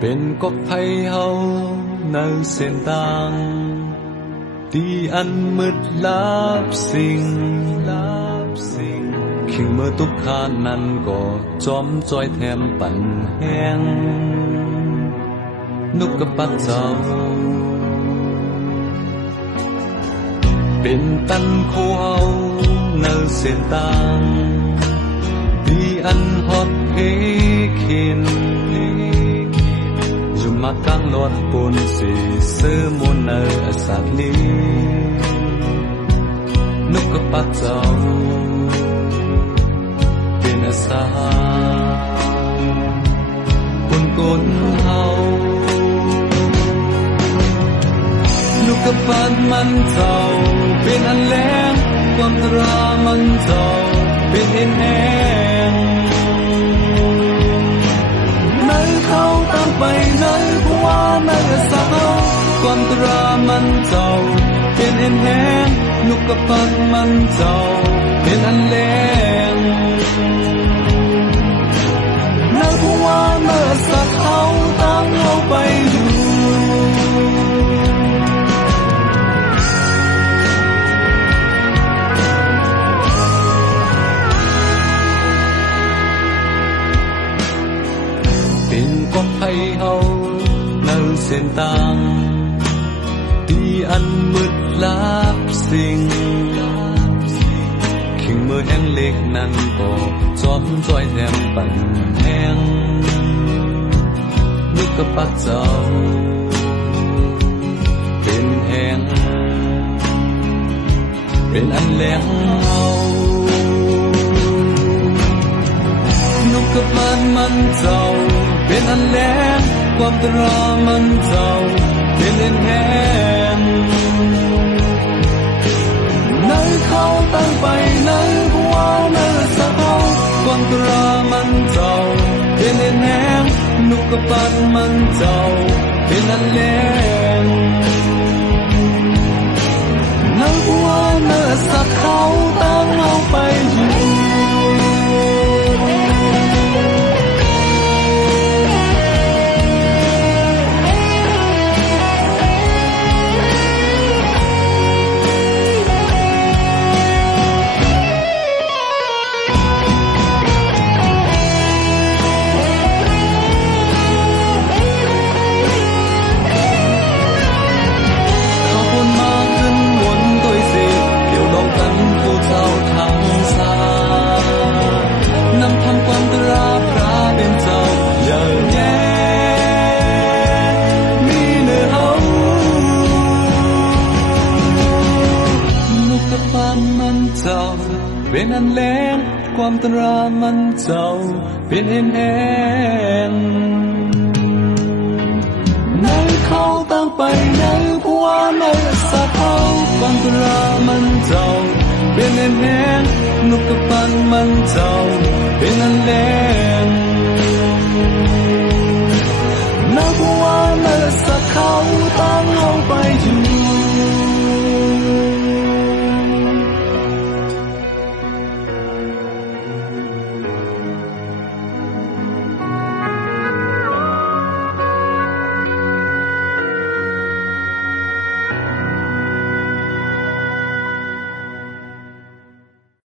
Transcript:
bên có thay hậu nơi sen tang đi ăn mứt láp sinh khi mơ túc khá năn có chóm choi thêmปั่นแห้งนุกกระปัดเจ้าเป็นตันโคเอาเนื้อเส้นตางดีอันฮอตเพเคนจุมากางลอดปนสีเสื้อมนเนื้อสัตว์นี้นุกกระปัดเจ้าเป็นอาสาคนก้นเฮานุกกระปัดมันเจ้าเป็นอันแรงความตรามันเจ้าเป็นเอ็นแห้งในเขาตั้งไปในเพราะว่าในสาวความตรามันเจ้าเป็นเอ็นแห้งนุกกระปัดมันเจ้าเป็นอันแรงในเพราะว่าในสาวตั้งเอาไปอยู่có hay hậu nơi sen tang đi ăn mứt láp sinh khi mưa hang lệch năn có chóm choi thêmปั่นแห้งนุกกระปัดเจ้าเป็นแห้งเป็นอันแหลงเฮานุกกระปัดมันเจ้าเป็นอันแรงความตรามันเจ้าเป็นเอ็นแห้งในเขาตั้งไปในหัวในสาวความตรามันเจ้าเป็นเอ็นแห้งนุกกระปัดมันเจ้าเป็นอันแรงในหัวในสาวตั้งเอาไปอยู่เป็นอันแรงความตรามันเจ้าเป็นเอ็นแอนในเขาตั้งไปในผัวในสะเขาความตรามันเจ้าเป็นเอ็นแอนนุกกระปันมันเจ้าเป็นอันแรง